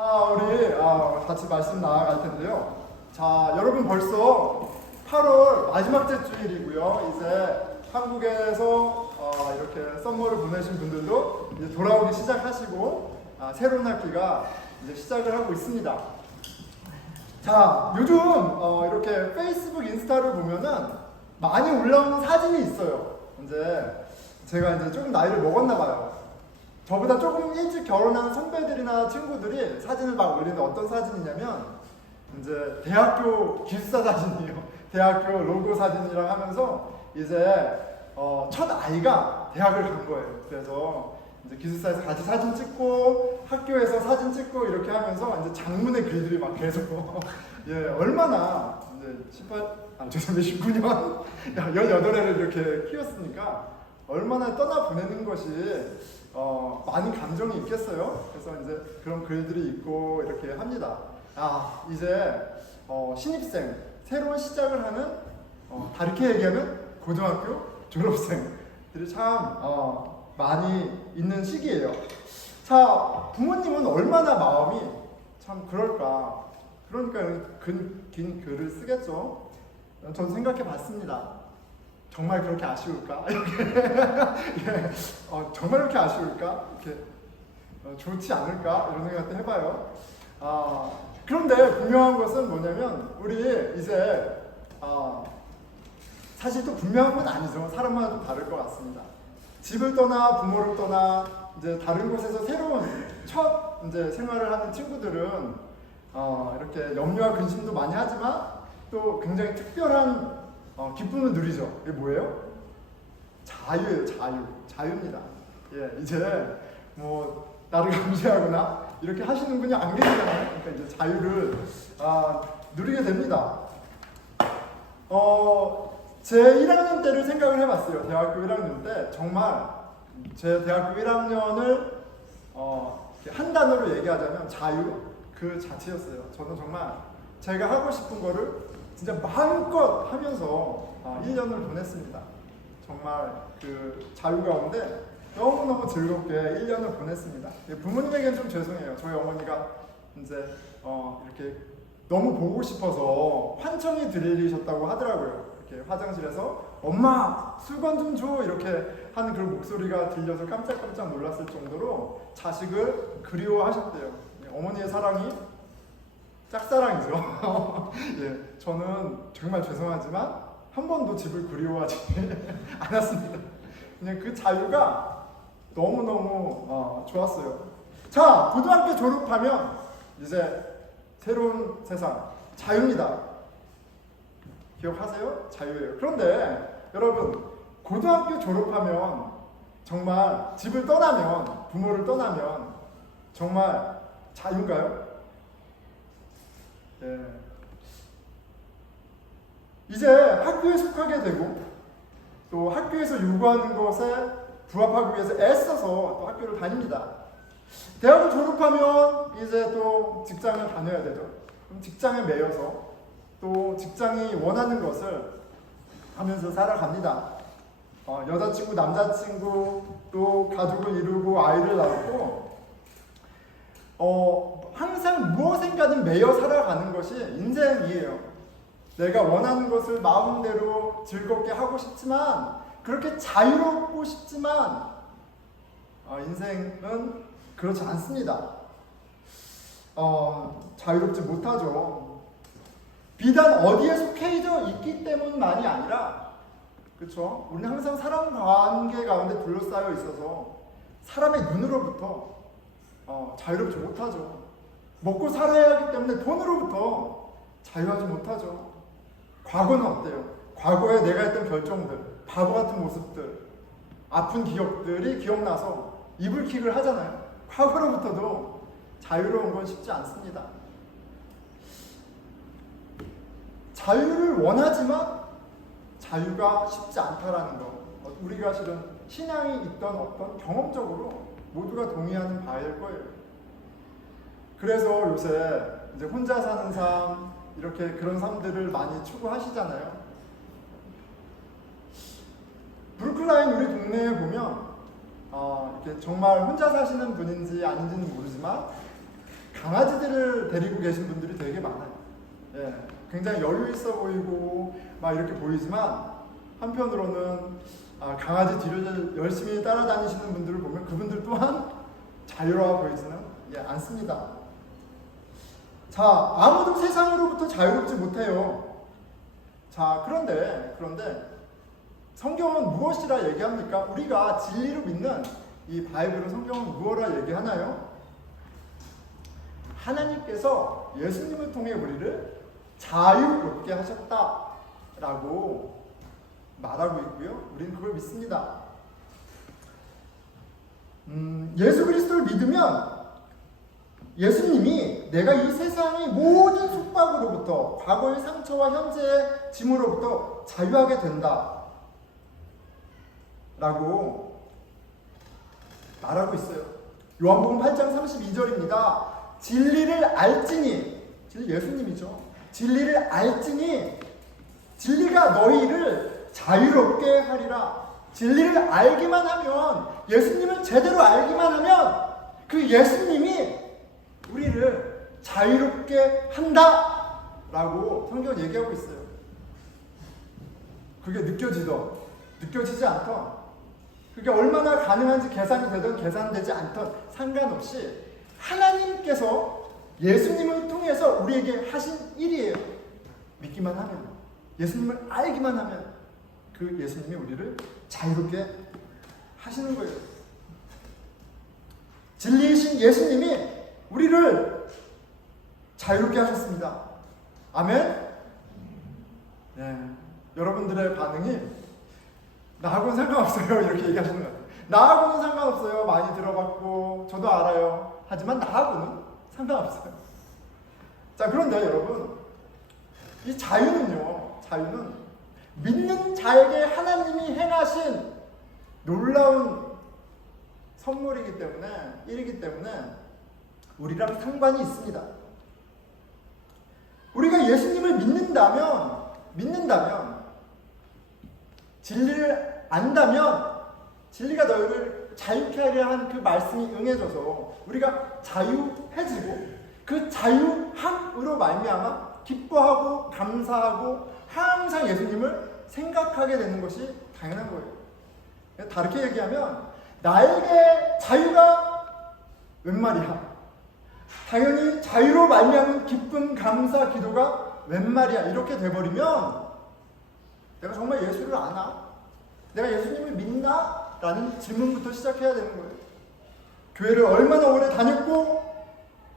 우리 같이 말씀 나아갈 텐데요. 자, 여러분 벌써 8월 마지막 주일이고요. 이제 한국에서 이렇게 썸머를 보내신 분들도 이제 돌아오기 시작하시고 새로운 학기가 이제 시작을 하고 있습니다. 자, 요즘 이렇게 페이스북, 인스타를 보면은 많이 올라오는 사진이 있어요. 이제 제가 이제 조금 나이를 먹었나 봐요. 저보다 조금 일찍 결혼한 선배들이나 친구들이 사진을 막 올리는데 어떤 사진이냐면 이제 대학교 기숙사 사진이에요. 대학교 로고 사진이랑 하면서 이제 첫 아이가 대학을 간 거예요. 그래서 이제 기숙사에서 같이 사진 찍고 학교에서 사진 찍고 이렇게 하면서 이제 장문의 글들이 막 계속 예, 얼마나 이제 19년 18애를 이렇게 키웠으니까 얼마나 떠나보내는 것이 많은 감정이 있겠어요. 그래서 이제 그런 글들이 있고 이렇게 합니다. 이제 신입생, 새로운 시작을 하는 다르게 얘기하면 고등학교 졸업생들이 참 많이 있는 시기예요. 자, 부모님은 얼마나 마음이 참 그럴까. 그러니까 긴 글을 쓰겠죠. 저는 생각해 봤습니다. 정말 그렇게 아쉬울까? 예, 정말 그렇게 아쉬울까? 이렇게 좋지 않을까? 이런 생각도 해봐요. 그런데 분명한 것은 뭐냐면 우리 이제 사실 또 분명한 건 아니죠. 사람마다 좀 다를 것 같습니다. 집을 떠나 부모를 떠나 이제 다른 곳에서 새로운 첫 이제 생활을 하는 친구들은 이렇게 염려와 근심도 많이 하지만 또 굉장히 특별한 기쁨을 누리죠. 이게 뭐예요? 자유예요, 자유입니다. 예, 이제 뭐 나를 감시하거나 이렇게 하시는 분이 안 계시잖아요. 그러니까 이제 자유를 누리게 됩니다. 제 1학년 때를 생각을 해봤어요. 대학교 1학년 때 정말 제 대학교 1학년을 한 단어로 얘기하자면 자유 그 자체였어요. 저는 정말 제가 하고 싶은 거를 진짜 마음껏 하면서 1년을 보냈습니다. 정말 그 자유 가운데 너무너무 즐겁게 1년을 보냈습니다. 부모님에게는 좀 죄송해요. 저희 어머니가 이제 이렇게 너무 보고 싶어서 환청이 들리셨다고 하더라고요. 이렇게 화장실에서 엄마 수건 좀 줘 이렇게 하는 그런 목소리가 들려서 깜짝깜짝 놀랐을 정도로 자식을 그리워하셨대요. 어머니의 사랑이 짝사랑이죠. 예, 저는 정말 죄송하지만 한 번도 집을 그리워하지 않았습니다. 그냥 그 자유가 너무너무 좋았어요. 자, 고등학교 졸업하면 이제 새로운 세상, 자유입니다. 기억하세요? 자유예요. 그런데 여러분, 고등학교 졸업하면 정말 집을 떠나면, 부모를 떠나면 정말 자유인가요? 예. 이제 학교에 속하게 되고 또 학교에서 요구하는 것에 부합하기 위해서 애써서 또 학교를 다닙니다. 대학을 졸업하면 이제 또 직장을 다녀야 되죠. 그럼 직장에 매여서 또 직장이 원하는 것을 하면서 살아갑니다. 여자친구, 남자친구, 또 가족을 이루고 아이를 낳고 항상 무엇인가는 매여 살아가는 것이 인생이에요. 내가 원하는 것을 마음대로 즐겁게 하고 싶지만 그렇게 자유롭고 싶지만 인생은 그렇지 않습니다. 자유롭지 못하죠. 비단 어디에 속해 있기 때문만이 아니라 그렇죠? 우리는 항상 사람 관계 가운데 둘러싸여 있어서 사람의 눈으로부터 자유롭지 못하죠. 먹고 살아야 하기 때문에 돈으로부터 자유하지 못하죠. 과거는 어때요? 과거에 내가 했던 결정들, 바보 같은 모습들, 아픈 기억들이 기억나서 이불킥을 하잖아요. 과거로부터도 자유로운 건 쉽지 않습니다. 자유를 원하지만 자유가 쉽지 않다라는 것, 우리가 실은 신앙이 있던 어떤 경험적으로 모두가 동의하는 바일 거예요. 그래서 요새 이제 혼자 사는 삶, 이렇게 그런 삶들을 많이 추구하시잖아요. 브루클라인 우리 동네에 보면 이렇게 정말 혼자 사시는 분인지 아닌지는 모르지만 강아지들을 데리고 계신 분들이 되게 많아요. 예, 굉장히 여유 있어 보이고 막 이렇게 보이지만 한편으로는 강아지 뒤를 열심히 따라다니시는 분들을 보면 그분들 또한 자유로워 보이지는 않습니다. 자, 아무도 세상으로부터 자유롭지 못해요. 자, 그런데 성경은 무엇이라 얘기합니까? 우리가 진리로 믿는 이 바이블은 성경은 무엇이라 얘기하나요? 하나님께서 예수님을 통해 우리를 자유롭게 하셨다라고 말하고 있고요. 우리는 그걸 믿습니다. 예수 그리스도를 믿으면 예수님이 내가 이 세상의 모든 속박으로부터, 과거의 상처와 현재의 짐으로부터 자유하게 된다 라고 말하고 있어요. 요한복음 8장 32절입니다. 진리를 알지니, 진리 예수님이죠. 진리를 알지니 진리가 너희를 자유롭게 하리라. 진리를 알기만 하면, 예수님을 제대로 알기만 하면 그 예수님이 우리를 자유롭게 한다 라고 성경은 얘기하고 있어요. 그게 느껴지지 않던, 그게 얼마나 가능한지 계산이 되든 계산되지 않던 상관없이 하나님께서 예수님을 통해서 우리에게 하신 일이에요. 믿기만 하면, 예수님을 알기만 하면 그 예수님이 우리를 자유롭게 하시는 거예요. 진리이신 예수님이 우리를 자유롭게 하셨습니다. 아멘? 네. 여러분들의 반응이 나하고는 상관없어요 이렇게 얘기하시는 것 같아요. 나하고는 상관없어요. 많이 들어봤고 저도 알아요. 하지만 나하고는 상관없어요. 자, 그런데 여러분, 이 자유는 믿는 자에게 하나님이 행하신 놀라운 선물이기 때문에, 일이기 때문에 우리랑 상관이 있습니다. 우리가 예수님을 믿는다면, 진리를 안다면, 진리가 너희를 자유케 하려 한 그 말씀이 응해져서 우리가 자유해지고, 그 자유함으로 말미암아 기뻐하고 감사하고 항상 예수님을 생각하게 되는 것이 당연한 거예요. 다르게 얘기하면 나에게 자유가 웬 말이야? 당연히 자유로 말미암은 기쁨, 감사, 기도가 웬 말이야? 이렇게 돼버리면 내가 정말 예수를 아나? 내가 예수님을 믿나? 라는 질문부터 시작해야 되는 거예요. 교회를 얼마나 오래 다녔고,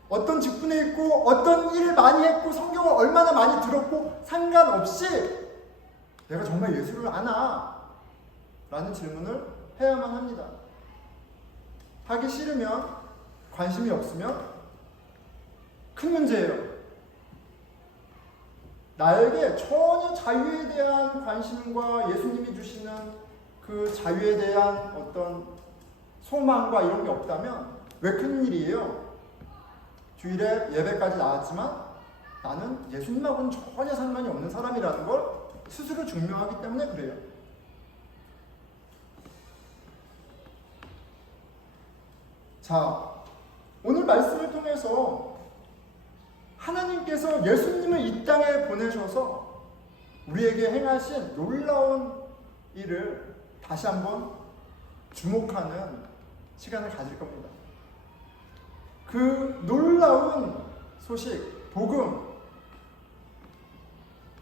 어떤 직분에 있고, 어떤 일을 많이 했고, 성경을 얼마나 많이 들었고 상관없이 내가 정말 예수를 아나? 라는 질문을 해야만 합니다. 하기 싫으면, 관심이 없으면 큰 문제예요. 나에게 전혀 자유에 대한 관심과 예수님이 주시는 그 자유에 대한 어떤 소망과 이런 게 없다면 왜 큰일이에요? 주일에 예배까지 나왔지만 나는 예수님하고는 전혀 상관이 없는 사람이라는 걸 스스로 증명하기 때문에 그래요. 자, 오늘 말씀을 통해서 하나님께서 예수님을 이 땅에 보내셔서 우리에게 행하신 놀라운 일을 다시 한번 주목하는 시간을 가질 겁니다. 그 놀라운 소식, 복음,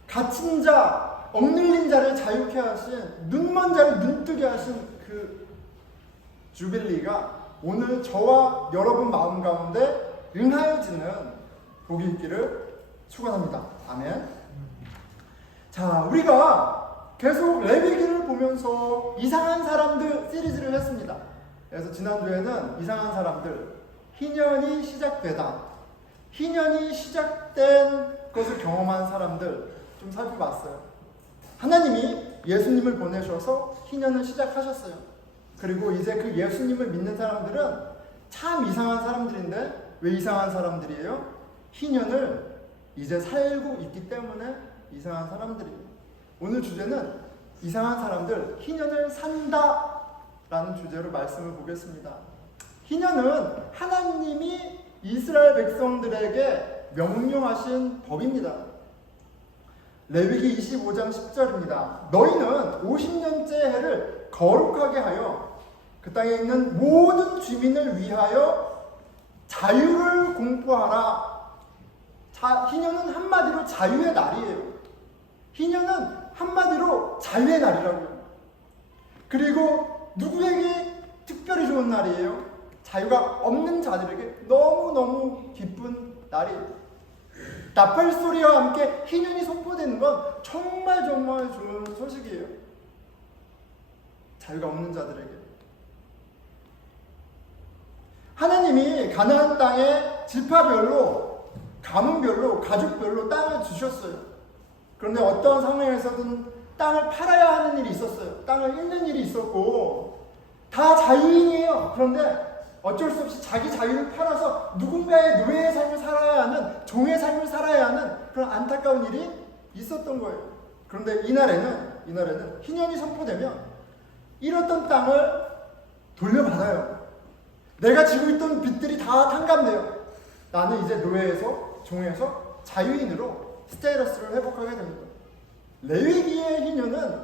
갇힌 자, 억눌린 자를 자유케 하신, 눈먼 자를 눈뜨게 하신 그 주빌리가 오늘 저와 여러분 마음 가운데 응하여지는 복이 있기를 축원합니다. 아멘. 자, 우리가 계속 레위기를 보면서 이상한 사람들 시리즈를 했습니다. 그래서 지난주에는 이상한 사람들, 희년이 시작되다, 희년이 시작된 것을 경험한 사람들 좀 살펴봤어요. 하나님이 예수님을 보내셔서 희년을 시작하셨어요. 그리고 이제 그 예수님을 믿는 사람들은 참 이상한 사람들인데, 왜 이상한 사람들이에요? 희년을 이제 살고 있기 때문에 이상한 사람들이에요. 오늘 주제는 이상한 사람들, 희년을 산다 라는 주제로 말씀을 보겠습니다. 희년은 하나님이 이스라엘 백성들에게 명령하신 법입니다. 레위기 25장 10절입니다. 너희는 50년째 해를 거룩하게 하여 그 땅에 있는 모든 주민을 위하여 자유를 공포하라. 희년은 한마디로 자유의 날이에요. 희년은 한마디로 자유의 날이라고요. 그리고 누구에게 특별히 좋은 날이에요? 자유가 없는 자들에게 너무너무 기쁜 날이에요. 나팔 소리와 함께 희년이 선포되는 건 정말 좋은 소식이에요. 자유가 없는 자들에게. 하나님이 가나안 땅에 지파별로, 가문별로, 가족별로 땅을 주셨어요. 그런데 어떤 상황에서든 땅을 팔아야 하는 일이 있었어요. 땅을 잃는 일이 있었고, 다 자유인이에요. 그런데 어쩔 수 없이 자기 자유를 팔아서 누군가의 노예의 삶을 살아야 하는, 종의 삶을 살아야 하는 그런 안타까운 일이 있었던 거예요. 그런데 이날에는 희년이 선포되면 잃었던 땅을 돌려받아요. 내가 지고 있던 빚들이 다 탕감돼요. 나는 이제 노예에서, 종에서 자유인으로 스테이러스를 회복하게 됩니다. 레위기의 희년은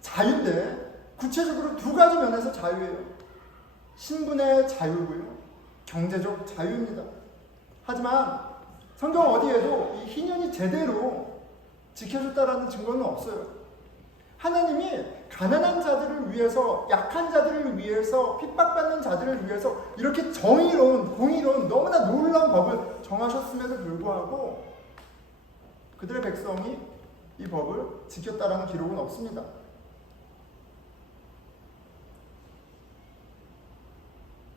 자유인데 구체적으로 두 가지 면에서 자유예요. 신분의 자유고요, 경제적 자유입니다. 하지만 성경 어디에도 이 희년이 제대로 지켜졌다라는 증거는 없어요. 하나님이 가난한 자들을 위해서, 약한 자들을 위해서, 핍박받는 자들을 위해서 이렇게 정의로운, 공의로운, 너무나 놀라운 법을 정하셨음에도 불구하고 그들의 백성이 이 법을 지켰다라는 기록은 없습니다.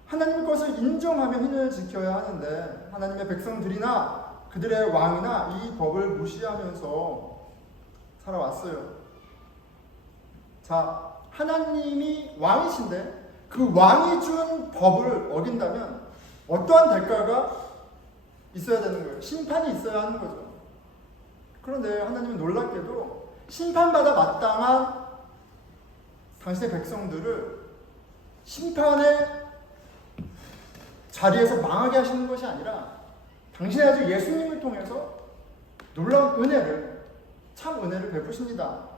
하나님의 것을 인정하며 희년을 지켜야 하는데 하나님의 백성들이나 그들의 왕이나 이 법을 무시하면서 살아왔어요. 자, 하나님이 왕이신데 그 왕이 준 법을 어긴다면 어떠한 대가가 있어야 되는 거예요. 심판이 있어야 하는 거죠. 그런데 하나님은 놀랍게도 심판받아 마땅한 당신의 백성들을 심판의 자리에서 망하게 하시는 것이 아니라 당신의 아들 예수님을 통해서 놀라운 은혜를, 참 은혜를 베푸십니다.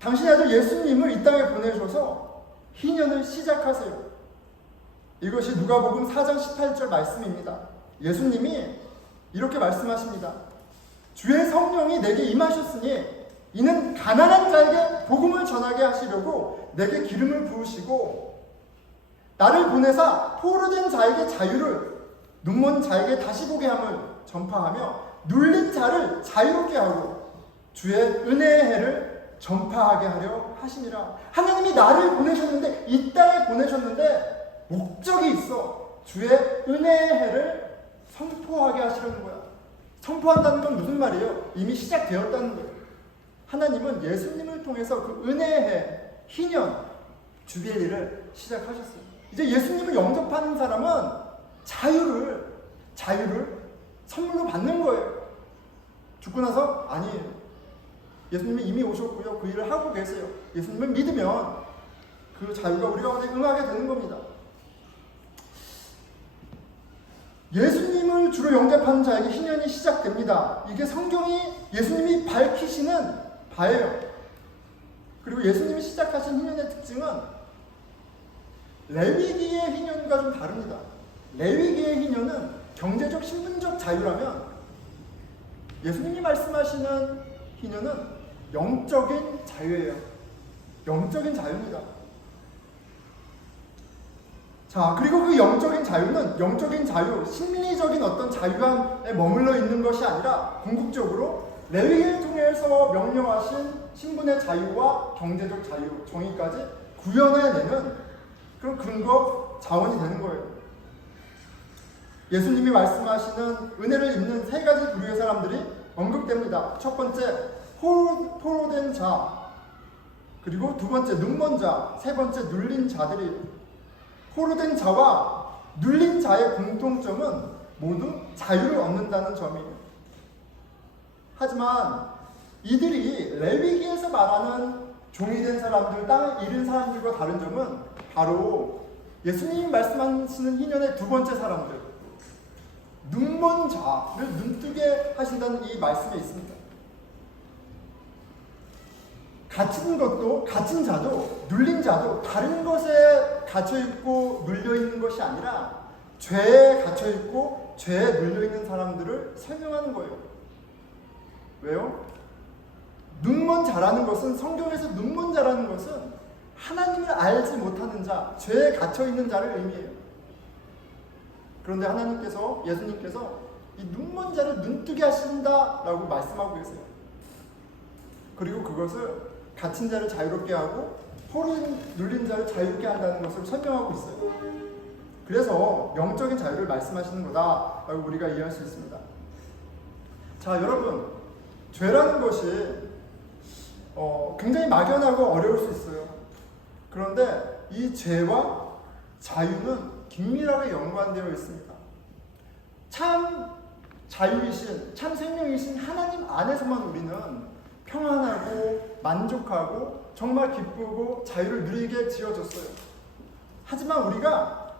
당신의 아들 예수님을 이 땅에 보내셔서 희년을 시작하세요. 이것이 누가복음 4장 18절 말씀입니다. 예수님이 이렇게 말씀하십니다. 주의 성령이 내게 임하셨으니 이는 가난한 자에게 복음을 전하게 하시려고 내게 기름을 부으시고 나를 보내사 포로된 자에게 자유를, 눈먼 자에게 다시 보게 함을 전파하며 눌린 자를 자유롭게 하고 주의 은혜의 해를 전파하게 하려 하심이라. 하나님이 나를 보내셨는데, 이 땅에 보내셨는데 목적이 있어. 주의 은혜의 해를 선포하게 하시려는 거야. 선포한다는 건 무슨 말이에요? 이미 시작되었다는 거예요. 하나님은 예수님을 통해서 그 은혜의 해, 희년, 주비엘을 시작하셨어요. 이제 예수님을 영접하는 사람은 자유를 선물로 받는 거예요. 죽고 나서 아니에요. 예수님이 이미 오셨고요. 그 일을 하고 계세요. 예수님을 믿으면 그 자유가 우리 가운데 응하게 되는 겁니다. 예수님을 주로 영접하는 자에게 희년이 시작됩니다. 이게 성경이 예수님이 밝히시는 바예요. 그리고 예수님이 시작하신 희년의 특징은 레위기의 희년과 좀 다릅니다. 레위기의 희년은 경제적, 신분적 자유라면 예수님이 말씀하시는 희년은 영적인 자유예요. 영적인 자유입니다. 자, 그리고 그 영적인 자유는 영적인 자유, 심리적인 어떤 자유함에 머물러 있는 것이 아니라 궁극적으로 레위기를 통해서 명령하신 신분의 자유와 경제적 자유, 정의까지 구현해내는 그런 근거, 자원이 되는 거예요. 예수님이 말씀하시는 은혜를 입는 세 가지 부류의 사람들이 언급됩니다. 첫 번째, 포로된 자, 그리고 두 번째, 눈먼 자, 세 번째, 눌린 자들이. 포로된 자와 눌린 자의 공통점은 모두 자유를 얻는다는 점이에요. 하지만 이들이 레위기에서 말하는 종이 된 사람들, 땅을 잃은 사람들과 다른 점은 바로 예수님이 말씀하시는 희년의 두 번째 사람들, 눈먼 자를 눈뜨게 하신다는 이 말씀에 있습니다. 갇힌 자도 눌린 자도 다른 것에 갇혀있고 눌려있는 것이 아니라 죄에 갇혀있고 죄에 눌려있는 사람들을 설명하는 거예요. 왜요? 눈먼 자라는 것은, 성경에서 눈먼 자라는 것은 하나님을 알지 못하는 자, 죄에 갇혀있는 자를 의미해요. 그런데 하나님께서, 예수님께서 이 눈먼 자를 눈뜨게 하신다라고 말씀하고 계세요. 그리고 그것을 갇힌 자를 자유롭게 하고 홀인 눌린 자를 자유롭게 한다는 것을 설명하고 있어요. 그래서 영적인 자유를 말씀하시는 거다라고 우리가 이해할 수 있습니다. 자, 여러분, 죄라는 것이 굉장히 막연하고 어려울 수 있어요. 그런데 이 죄와 자유는 긴밀하게 연관되어 있습니다. 참 자유이신, 참 생명이신 하나님 안에서만 우리는 평안하고 만족하고 정말 기쁘고 자유를 누리게 지어졌어요. 하지만 우리가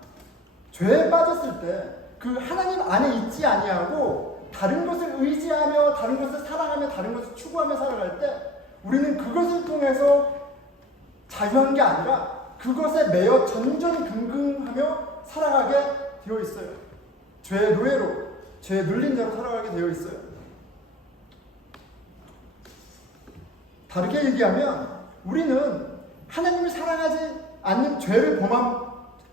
죄에 빠졌을 때 그 하나님 안에 있지 아니하고 다른 것을 의지하며 다른 것을 사랑하며 다른 것을 추구하며 살아갈 때 우리는 그것을 통해서 자유한 게 아니라 그것에 매여 전전긍긍하며 살아가게 되어 있어요. 죄의 노예로, 죄에 눌린 자로 살아가게 되어 있어요. 다르게 얘기하면 우리는 하나님을 사랑하지 않는 죄를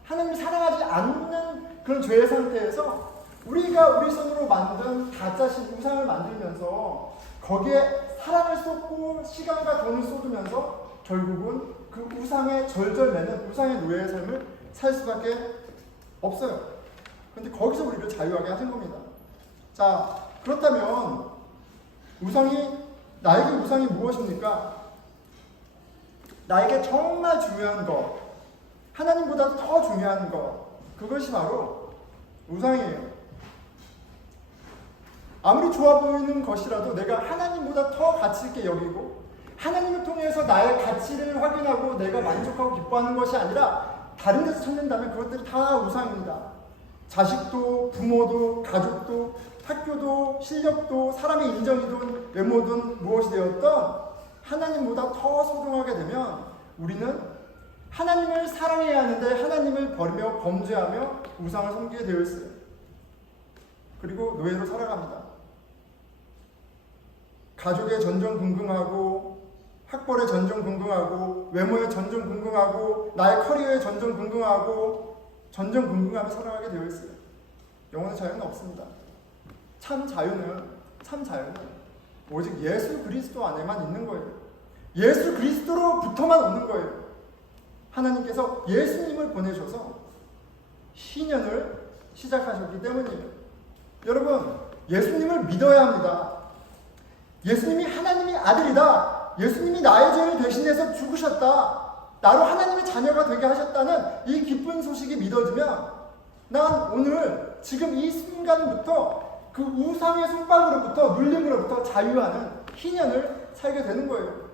하나님을 사랑하지 않는 그런 죄의 상태에서 우리가 우리 손으로 만든 가짜신 우상을 만들면서 거기에 사랑을 쏟고 시간과 돈을 쏟으면서 결국은 그 우상에 절절매는 우상의 노예의 삶을 살 수밖에 없어요. 그런데 거기서 우리를 자유하게 하신 겁니다. 자, 그렇다면 나에게 우상이 무엇입니까? 나에게 정말 중요한 것, 하나님보다 더 중요한 것, 그것이 바로 우상이에요. 아무리 좋아 보이는 것이라도 내가 하나님보다 더 가치 있게 여기고 하나님을 통해서 나의 가치를 확인하고 내가 만족하고 기뻐하는 것이 아니라 다른 데서 찾는다면 그것들이 다 우상입니다. 자식도, 부모도, 가족도, 학교도, 실력도, 사람의 인정이든 외모든 무엇이 되었던 하나님보다 더 소중하게 되면 우리는 하나님을 사랑해야 하는데 하나님을 버리며 범죄하며 우상을 섬기게 되어 있어요. 그리고 노예로 살아갑니다. 가족에 전전긍긍하고 학벌에 전전긍긍하고 외모에 전전긍긍하고 나의 커리어에 전전긍긍하고 전전긍긍하며 살아가게 되어 있어요. 영혼의 자유는 없습니다. 참 자유는 오직 예수 그리스도 안에만 있는 거예요. 예수 그리스도로부터만 오는 거예요. 하나님께서 예수님을 보내셔서 희년을 시작하셨기 때문이에요. 여러분, 예수님을 믿어야 합니다. 예수님이 하나님의 아들이다. 예수님이 나의 죄를 대신해서 죽으셨다. 나로 하나님의 자녀가 되게 하셨다는 이 기쁜 소식이 믿어지면 난 오늘 지금 이 순간부터 그 우상의 속박으로부터 눌림으로부터 자유하는 희년을 살게 되는 거예요.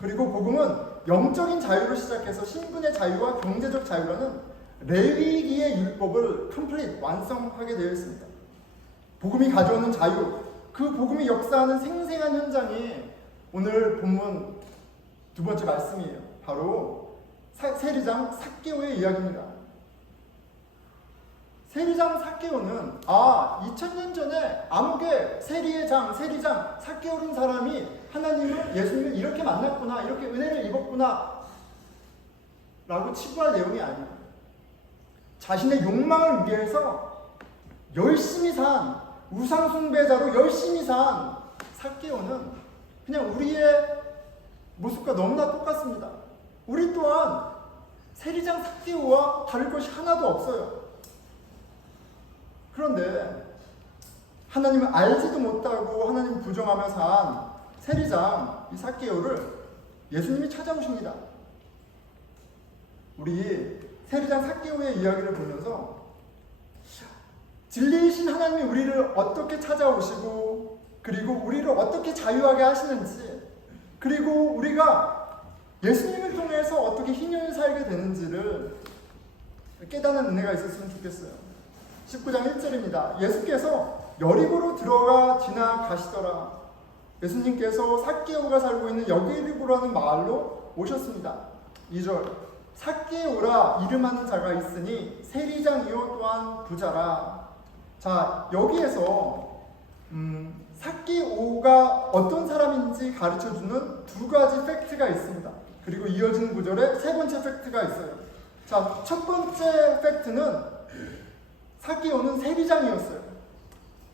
그리고 복음은 영적인 자유로 시작해서 신분의 자유와 경제적 자유라는 레위기의 율법을 완성하게 되어 있습니다. 복음이 가져오는 자유, 그 복음이 역사하는 생생한 현장이 오늘 본문 두 번째 말씀이에요. 바로 세리장 삭개오의 이야기입니다. 세리장 삭개오는 2000년 전에 암흑의 세리장 삭개오라는 사람이 하나님을, 예수님을 이렇게 만났구나, 이렇게 은혜를 입었구나 라고 치부할 내용이 아니에요. 자신의 욕망을 위해서 열심히 산, 우상 숭배자로 열심히 산 삭개오는 그냥 우리의 모습과 너무나 똑같습니다. 우리 또한 세리장 삭개오와 다를 것이 하나도 없어요. 그런데 하나님을 알지도 못하고 하나님을 부정하며 산 세리장 이 삭개오를 예수님이 찾아오십니다. 우리 세리장 삭개오의 이야기를 보면서 진리이신 하나님이 우리를 어떻게 찾아오시고 그리고 우리를 어떻게 자유하게 하시는지 그리고 우리가 예수님을 통해서 어떻게 희년을 살게 되는지를 깨닫는 은혜가 있었으면 좋겠어요. 19장 1절입니다. 예수께서 여리고로 들어가 지나가시더라. 예수님께서 삭개오가 살고 있는 여리고라는 마을로 오셨습니다. 2절 삭개오라 이름하는 자가 있으니 세리장이요 또한 부자라. 자, 여기에서 삭개오가 어떤 사람인지 가르쳐주는 두 가지 팩트가 있습니다. 그리고 이어지는 구절에 세 번째 팩트가 있어요. 자, 첫 번째 팩트는 삭개오는 세리장이었어요.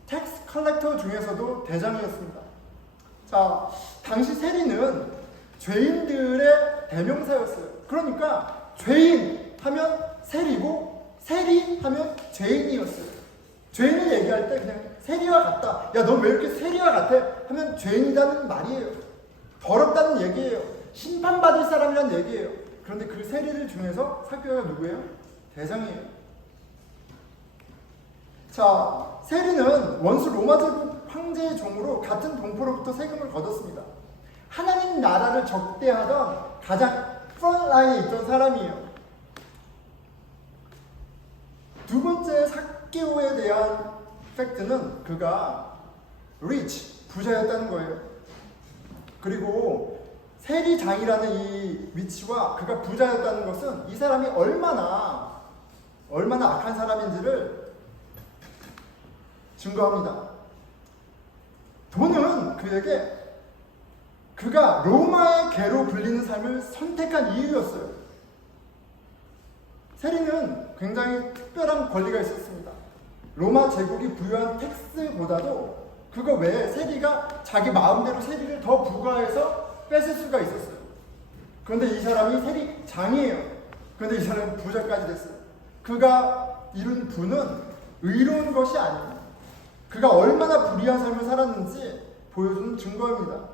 텍스 컬렉터 중에서도 대장이었습니다. 자, 당시 세리는 죄인들의 대명사였어요. 그러니까 죄인 하면 세리고 세리 하면 죄인이었어요. 죄인을 얘기할 때 그냥 세리와 같다. 야, 너 왜 이렇게 세리와 같아? 하면 죄인이라는 말이에요. 더럽다는 얘기예요. 심판받을 사람이란 얘기예요. 그런데 그 세리들 중에서 삭개오가 누구예요? 대장이에요. 자, 세리는 원수 로마 제국 황제의 종으로 같은 동포로부터 세금을 거뒀습니다. 하나님 나라를 적대하던 가장 프론트라인에 있던 사람이에요. 두 번째 삭개오에 대한 팩트는 그가 rich, 부자였다는 거예요. 그리고 세리장이라는 이 위치와 그가 부자였다는 것은 이 사람이 얼마나 악한 사람인지를 증거합니다. 돈은 그에게 그가 로마의 개로 불리는 삶을 선택한 이유였어요. 세리는 굉장히 특별한 권리가 있었습니다. 로마 제국이 부여한 텍스보다도 그거 외에 세리가 자기 마음대로 세리를 더 부과해서 뺏을 수가 있었어요. 그런데 이 사람이 세리장이에요. 그런데 이 사람은 부자까지 됐어요. 그가 이룬 부는 의로운 것이 아닙니다. 그가 얼마나 불의한 삶을 살았는지 보여주는 증거입니다.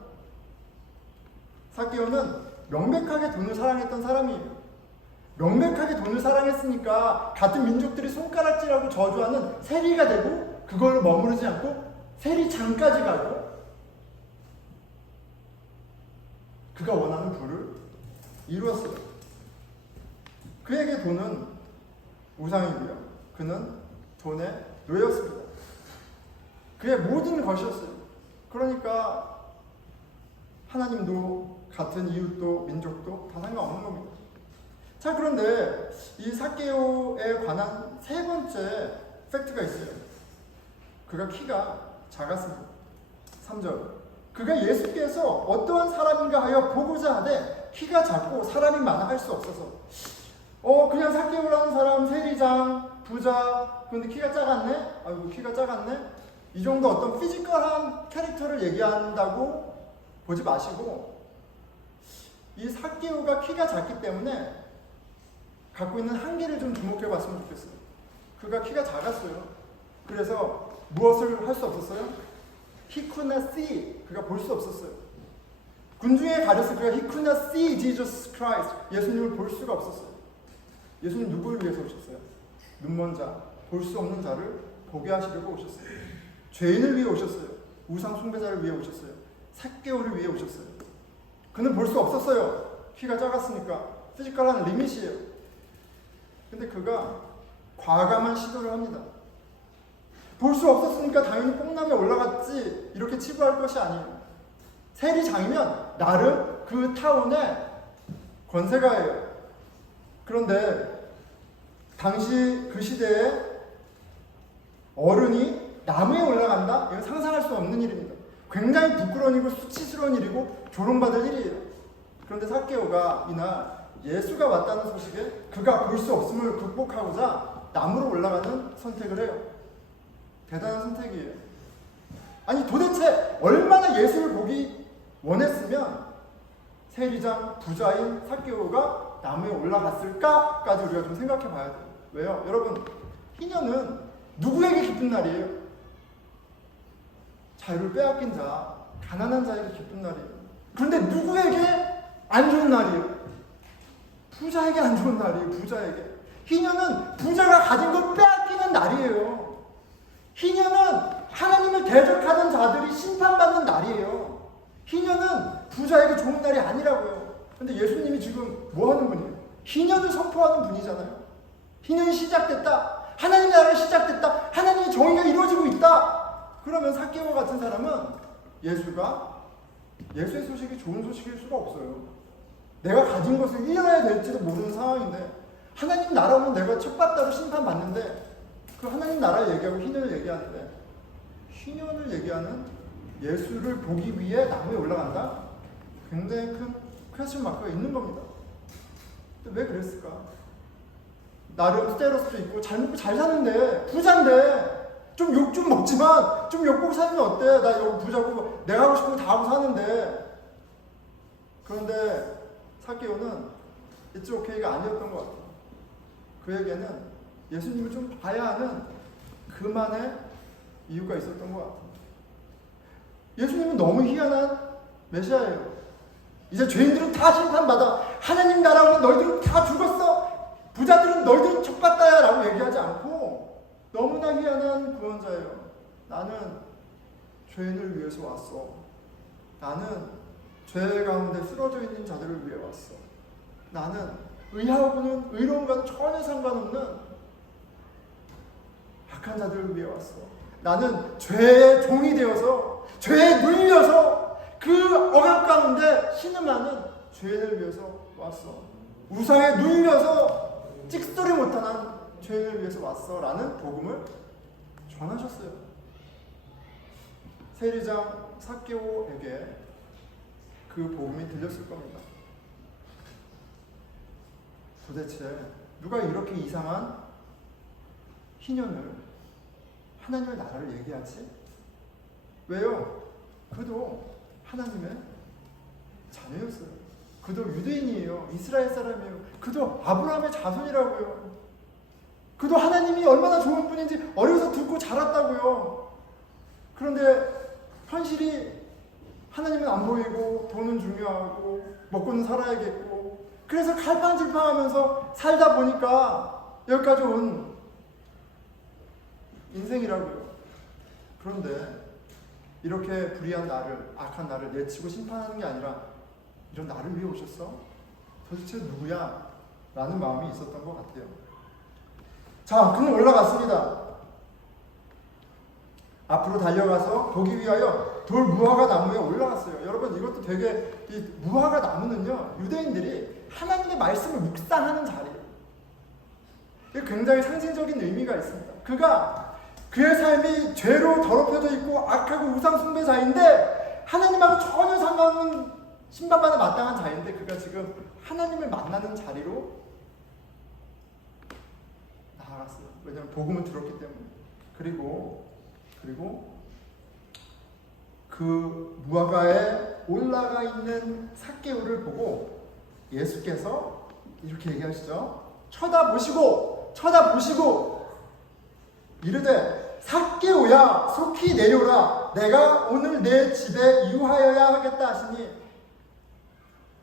삭개오는 명백하게 돈을 사랑했던 사람이에요. 명백하게 돈을 사랑했으니까 같은 민족들이 손가락질하고 저주하는 세리가 되고 그걸로 머무르지 않고 세리장까지 가고 그가 원하는 부를 이루었어요. 그에게 돈은 우상이고요. 그는 돈의 노예였습니다. 그의 모든 것이었어요. 그러니까 하나님도 같은 이웃도 민족도 다 상관없는 겁니다. 자, 그런데 이 삭개오에 관한 세 번째 팩트가 있어요. 그가 키가 작았습니다. 3절 그가 예수께서 어떠한 사람인가 하여 보고자 하되 키가 작고 사람이 많아 할 수 없어서 그냥 삭개오라는 사람 세리장 부자 그런데 키가 작았네? 아이고 키가 작았네? 이 정도 어떤 피지컬한 캐릭터를 얘기한다고 보지 마시고 이 삭개오가 키가 작기 때문에 갖고 있는 한계를 좀 주목해 봤으면 좋겠어요. 그가 키가 작았어요. 그래서 무엇을 할 수 없었어요? He could not see. 그가 볼 수 없었어요. 군중에 가려서 그가 He could not see Jesus Christ. 예수님을 볼 수가 없었어요. 예수님 누구를 위해서 오셨어요? 눈먼 자, 볼 수 없는 자를 보게 하시려고 오셨어요. 죄인을 위해 오셨어요. 우상 숭배자를 위해 오셨어요. 삭개오를 위해 오셨어요. 그는 볼 수 없었어요. 키가 작았으니까. 피지컬한 리밋이에요. 근데 그가 과감한 시도를 합니다. 볼 수 없었으니까 당연히 뽕남에 올라갔지 이렇게 치부할 것이 아니에요. 세리장이면 나름 그 타운의 권세가예요. 그런데 당시 그 시대에 어른이 나무에 올라간다? 이건 상상할 수 없는 일입니다. 굉장히 부끄러운 일이고 수치스러운 일이고 조롱받을 일이에요. 그런데 삭개오가 이날 예수가 왔다는 소식에 그가 볼 수 없음을 극복하고자 나무로 올라가는 선택을 해요. 대단한 선택이에요. 아니 도대체 얼마나 예수를 보기 원했으면 세리장 부자인 삭개오가 나무에 올라갔을까까지 우리가 좀 생각해 봐야 돼요. 왜요? 여러분, 희년은 누구에게 기쁜 날이에요? 자유를 빼앗긴 자, 가난한 자에게 기쁜 날이에요. 그런데 누구에게 안 좋은 날이에요? 부자에게 안 좋은 날이에요. 부자에게. 희년은 부자가 가진 걸 빼앗기는 날이에요. 희년은 하나님을 대적하는 자들이 심판받는 날이에요. 희년은 부자에게 좋은 날이 아니라고요. 근데 예수님이 지금 뭐 하는 분이에요? 희년을 선포하는 분이잖아요. 희년이 시작됐다. 하나님의 나라가 시작됐다. 하나님의 정의가 이루어지고 있다. 그러면 삭개오 같은 사람은 예수의 소식이 좋은 소식일 수가 없어요. 내가 가진 것을 잃어야 될지도 모르는 상황인데 하나님 나라 오면 내가 척박다로 심판받는데 그 하나님 나라 얘기하고 희년을 얘기하는데 희년을 얘기하는 예수를 보기 위해 나무에 올라간다? 굉장히 큰 퀘스천 마크가 있는 겁니다. 근데 왜 그랬을까? 나름 스테러스도 있고 잘 먹고 잘 사는데 부자인데 좀 욕 좀 먹지만 좀 욕 보고 사는 게 어때? 나 여기 부자고 내가 하고 싶은 거 다 하고 사는데. 그런데 삭개오는 It's okay가 아니었던 것 같아요. 그에게는 예수님을 좀 봐야 하는 그만의 이유가 있었던 것 같아요. 예수님은 너무 희한한 메시아예요. 이제 죄인들은 다 심판받아. 하나님 나라 오면 너희들은 다 죽었어. 부자들은 너희들은 척받다야 라고 얘기하지 않고 너무나 희한한 구원자예요. 나는 죄인을 위해서 왔어. 나는 죄 가운데 쓰러져 있는 자들을 위해 왔어. 나는 의하고는 의로움과는 전혀 상관없는 악한 자들을 위해 왔어. 나는 죄의 종이 되어서 죄에 눌려서 그 억압 가운데 신음하는 죄인을 위해서 왔어. 우상에 눌려서 찍소리 못하는 죄인을 위해서 왔어 라는 복음을 전하셨어요. 세리장 삭개오에게 그 복음이 들렸을 겁니다. 도대체 누가 이렇게 이상한 희년을 하나님의 나라를 얘기하지? 왜요? 그도 하나님의 자녀였어요. 그도 유대인이에요. 이스라엘 사람이에요. 그도 아브라함의 자손이라고요. 그도 하나님이 얼마나 좋은 분인지 어려서 듣고 자랐다고요. 그런데 현실이 하나님은 안 보이고 돈은 중요하고 먹고는 살아야겠고 그래서 갈팡질팡하면서 살다 보니까 여기까지 온 인생이라고요. 그런데 이렇게 불의한 나를, 악한 나를 내치고 심판하는 게 아니라 이런 나를 위해 오셨어? 도대체 누구야? 라는 마음이 있었던 것 같아요. 자, 그는 올라갔습니다. 앞으로 달려가서 보기 위하여 돌 무화과 나무에 올라갔어요. 여러분, 이것도 되게, 이 무화과 나무는요, 유대인들이 하나님의 말씀을 묵상하는 자리예요. 이게 굉장히 상징적인 의미가 있습니다. 그의 삶이 죄로 더럽혀져 있고 악하고 우상 숭배자인데 하나님하고 전혀 상관없는 심판받아 마땅한 자인데 그가 지금 하나님을 만나는 자리로 나아갔어요. 왜냐하면 복음을 들었기 때문에. 그리고 그 무화과에 올라가 있는 삭개오를 보고 예수께서 이렇게 얘기하시죠. 쳐다보시고 이르되 삭개오야 속히 내려오라. 내가 오늘 내 집에 유하여야 하겠다 하시니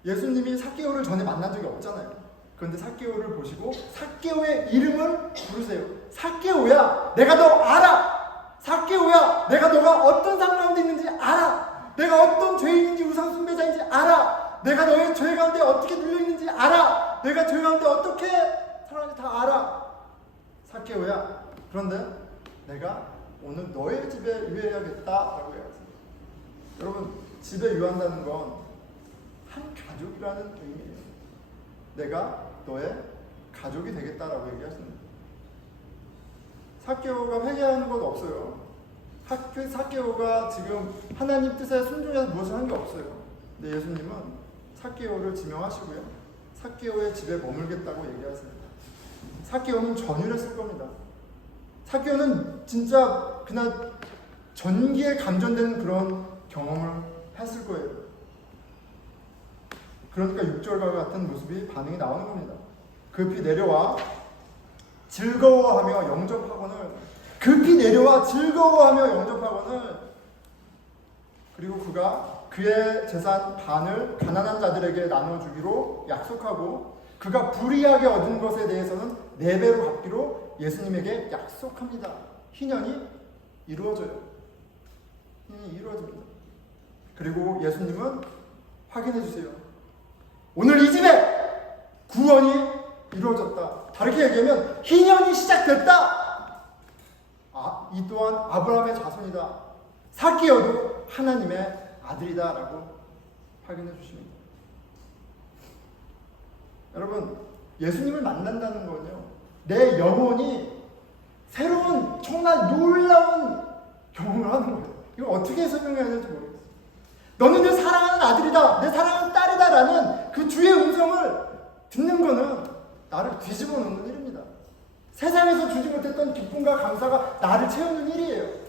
예수님이 삭개오를 전에 만난 적이 없잖아요. 그런데 삭개오를 보시고 삭개오의 이름을 부르세요. 삭개오야 내가 너 알아. 삭개오야 내가 너가 어떤 상황 가운데 있는지 알아. 내가 어떤 죄인인지 우상 숭배자인지 알아. 내가 너의 죄 가운데 어떻게 눌려있는지 알아. 내가 죄 가운데 어떻게 살아가는지 다 알아. 삭개오야 그런데 내가 오늘 너의 집에 유해야겠다라고 해야지. 여러분, 집에 유한다는 건 한 가족이라는 의미예요. 내가 너의 가족이 되겠다라고 얘기하십니다. 삭개오가 회개하는 것 없어요. 삭개오가 지금 하나님 뜻에 순종해서 무엇을 한 게 없어요. 근데 예수님은 삭개오를 지명하시고요. 삭개오의 집에 머물겠다고 얘기하십니다. 삭개오는 전율했을 겁니다. 삭개오는 진짜 그날 전기에 감전되는 그런 경험을 했을 거예요. 그러니까 6절과 같은 모습이 반응이 나오는 겁니다. 급히 내려와 즐거워하며 영접하거늘 그리고 그가 그의 재산 반을 가난한 자들에게 나눠주기로 약속하고 그가 불의하게 얻은 것에 대해서는 4배로 갚기로 예수님에게 약속합니다. 희년이 이루어져요. 희년이 이루어집니다. 그리고 예수님은 확인해 주세요. 오늘 이 집에 구원이 이루어졌다. 다르게 얘기하면 희년이 시작됐다. 이 또한 아브라함의 자손이다. 삭개오도 하나님의 아들이다라고 확인해 주십니다. 여러분, 예수님을 만난다는 건요, 내 영혼이 새로운 정말 놀라운 경험을 하는 거예요. 이거 어떻게 설명해야 될지 모르겠어요. 너는 내 사랑하는 아들이다, 내 사랑하는 딸이다 라는 그 주의 음성을 듣는 거는 나를 뒤집어 놓는 일입니다. 세상에서 주지 못했던 기쁨과 감사가 나를 채우는 일이에요.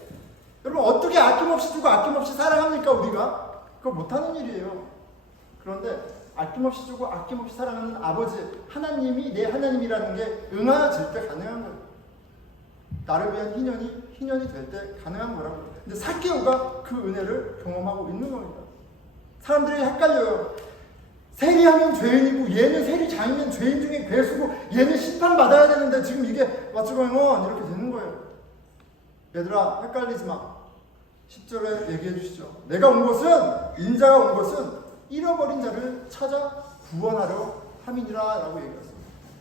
여러분, 어떻게 아낌없이 주고 아낌없이 사랑합니까 우리가? 그거 못하는 일이에요. 그런데 아낌없이 주고 아낌없이 사랑하는 아버지 하나님이 내 하나님이라는 게 응하질 때 가능한 거예요. 나를 위한 희년이 될 때 가능한 거라고. 근데 삭개오가 그 은혜를 경험하고 있는 겁니다. 사람들이 헷갈려요. 세리하면 죄인이고 얘는 세리장이면 죄인 중에 괴수고 얘는 심판받아야 되는데 지금 이게 What's going on? 이렇게 되는 거예요. 얘들아, 헷갈리지 마. 10절에 얘기해 주시죠. 내가 온 것은, 인자가 온 것은 잃어버린 자를 찾아 구원하려 함이니라 라고 얘기했어요.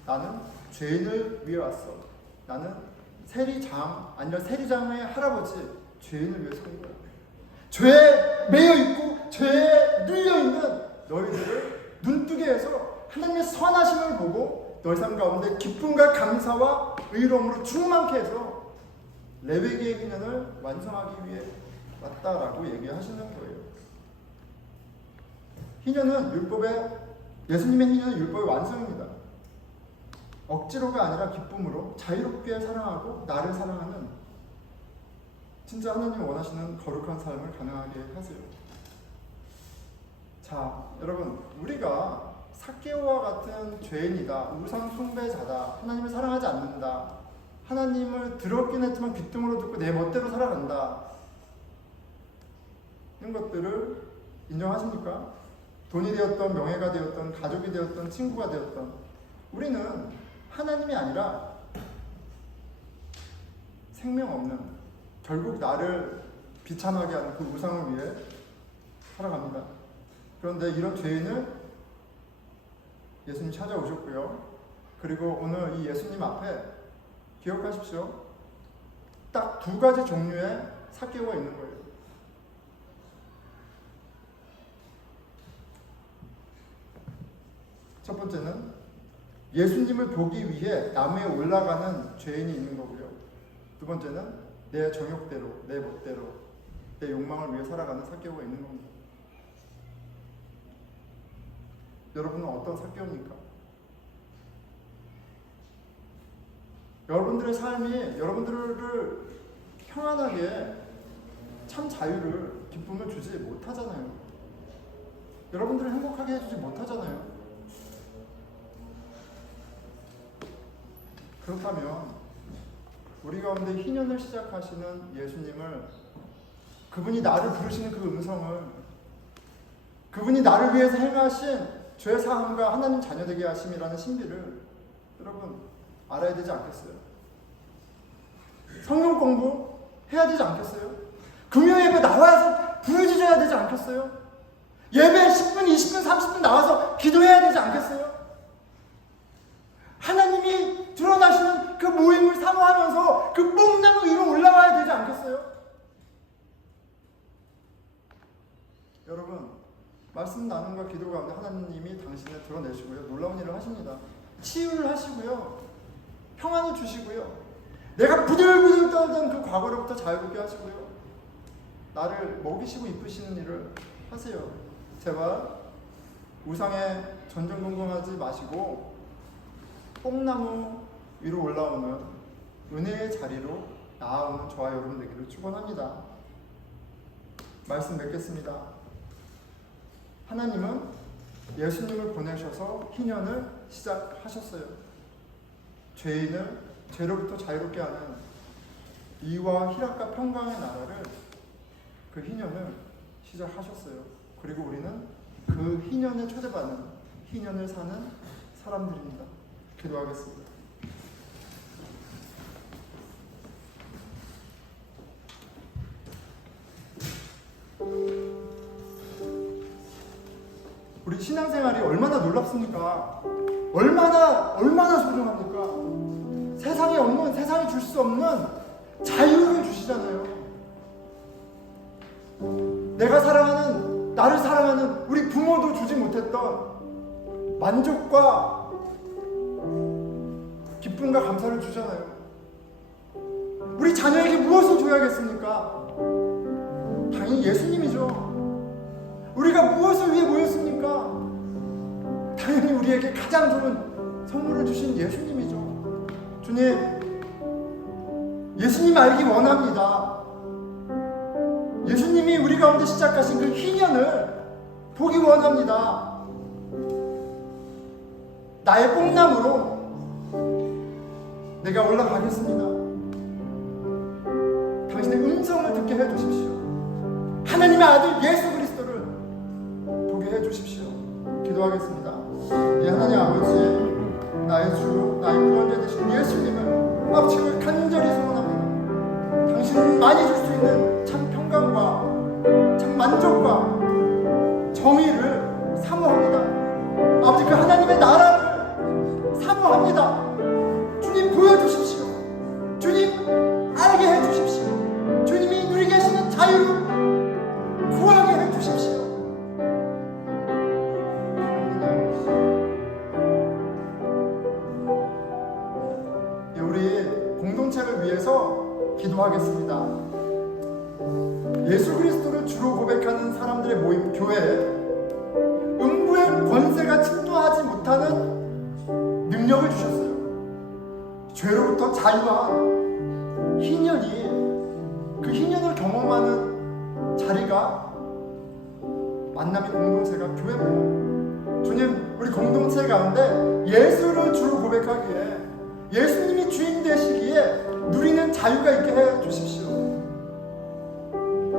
나는 죄인을 위해 왔어. 나는 세리장, 아니라 세리장의 할아버지, 죄인을 위해서 온 거야. 죄에 매여 있고 죄에 눌려 있는 너희들을 눈뜨게 해서 하나님의 선하심을 보고 너희 삶 가운데 기쁨과 감사와 의로움으로 충만케 해서 레위기의 희년을 완성하기 위해 왔다라고 얘기하시는 거예요. 예수님의 희년은 율법의 완성입니다. 억지로가 아니라 기쁨으로 자유롭게 사랑하고 나를 사랑하는 진짜 하나님이 원하시는 거룩한 삶을 가능하게 하세요. 자, 여러분, 우리가 삭개오와 같은 죄인이다, 우상 숭배자다, 하나님을 사랑하지 않는다, 하나님을 들었긴 했지만 귀등으로 듣고 내 멋대로 살아간다, 이런 것들을 인정하십니까? 돈이 되었던, 명예가 되었던, 가족이 되었던, 친구가 되었던, 우리는 하나님이 아니라 생명 없는, 결국 나를 비참하게 하는 그 우상을 위해 살아갑니다. 그런데 이런 죄인을 예수님 찾아오셨고요. 그리고 오늘 이 예수님 앞에 기억하십시오. 딱 두 가지 종류의 삭개오가 있는 거예요. 첫 번째는 예수님을 보기 위해 나무에 올라가는 죄인이 있는 거고요. 두 번째는 내 정욕대로, 내 멋대로, 내 욕망을 위해 살아가는 삭개오가 있는 겁니다. 여러분은 어떤 삭개오입니까? 여러분들의 삶이 여러분들을 평안하게 참 자유를, 기쁨을 주지 못하잖아요. 여러분들을 행복하게 해주지 못하잖아요. 그렇다면 우리 가운데 희년을 시작하시는 예수님을, 그분이 나를 부르시는 그 음성을, 그분이 나를 위해서 행하신 죄 사함과 하나님 자녀되게 하심이라는 신비를 여러분 알아야 되지 않겠어요? 성경 공부 해야 되지 않겠어요? 금요 예배 나와서 부르짖어야 되지 않겠어요? 예배 10분, 20분, 30분 나와서 기도해야 되지 않겠어요? 하나님이 드러나시는 그 모임을 사모하면서 그 뽕나무 위로 올라와야 되지 않겠어요? 여러분, 말씀 나눔과 기도 가운데 하나님이 당신을 드러내시고요, 놀라운 일을 하십니다. 치유를 하시고요, 평안을 주시고요, 내가 부들부들 떨던 그 과거로부터 자유롭게 하시고요, 나를 먹이시고 이쁘시는 일을 하세요. 제발 우상에 전전긍긍하지 마시고 뽕나무 위로 올라오는 은혜의 자리로 나아오는 저와 여러분 되기를 축원합니다. 말씀 맺겠습니다. 하나님은 예수님을 보내셔서 희년을 시작하셨어요. 죄인을 죄로부터 자유롭게 하는 이와 희락과 평강의 나라를, 그 희년을 시작하셨어요. 그리고 우리는 그 희년에 초대받는, 희년을 사는 사람들입니다. 기도하겠습니다. 우리 신앙생활이 얼마나 놀랍습니까? 얼마나 소중합니까? 세상이 줄 수 없는 자유를 주시잖아요. 나를 사랑하는 우리 부모도 주지 못했던 만족과 기쁨과 감사를 주잖아요. 우리 자녀에게 무엇을 줘야겠습니까? 당연히 예수님이죠. 우리가 무엇을 위해 모였습니까? 당연히 우리에게 가장 좋은 선물을 주신 예수님이죠. 주님, 예수님 알기 원합니다. 예수님이 우리 가운데 시작하신 그 희년을 보기 원합니다. 나의 뽕나무로 내가 올라가겠습니다. 당신의 음성을 듣게 해주십시오. 하나님의 아들 예수 그리스도를 보게 해주십시오. 기도하겠습니다. 예, 하나님 아버지, 나의 주, 나의 구원자 되신 예수님을 아버지를 간절히 소원합니다. 당신은 많이 줄 수 있는 참 평강과 참 만족과 정의를 사모합니다. 아버지, 그 하나님의 나라를 사모합니다. 주님 보여주십시오. 주님 알게 해주십시오. 주님이 누리게 계시는 자유를 구하게 해주십시오. 우리 공동체를 위해서 기도하겠습니다. 예수 그리스도를 주로 고백하는 사람들의 모임 교회에 음부의 권세가 침투하지 못하는 능력을 주셨어요. 죄로부터 자유한 희년이, 그 희년을 경험하는 자리가 만남의 공동체가 교회입니다. 주님, 우리 공동체 가운데 예수를 주로 고백하기에, 예수님이 주인 되시기에 누리는 자유가 있게 해 주십시오.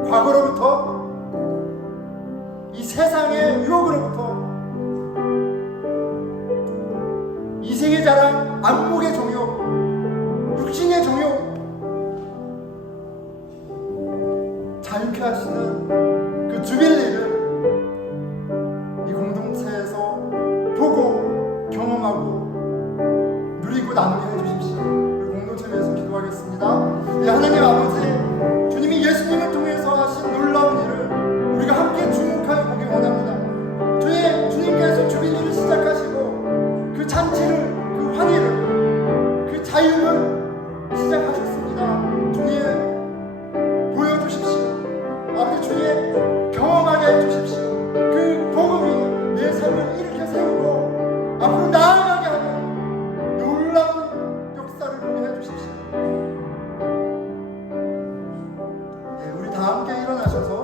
과거로부터, 이 세상의 유혹으로부터, 이생의 자랑, 안목의 정욕, 육신의 정욕, 자유케 하시는 그 주빌리를 이 공동체에서 보고 경험하고 누리고 나누게 해주십시오. 우리 공동체를 위해서 기도하겠습니다. 네, 하나님 아버지, 주님이 예수님을 통해서 하신 놀라운 일을 우리가 함께 주목하여 보기 원합니다. 주님께서 주빌리를 시작하시고 그 잔치를, 그 환희를, 그 자유를 시작하셨습니다. 주님 보여주십시오. 아버지, 주님 경험하게 해주십시오. 그 복음이 내 삶을 일으켜 세우고 앞으로 나아가게 하는 놀라운 역사를 보게 해주십시오. 네, 우리 다 함께 일어나셔서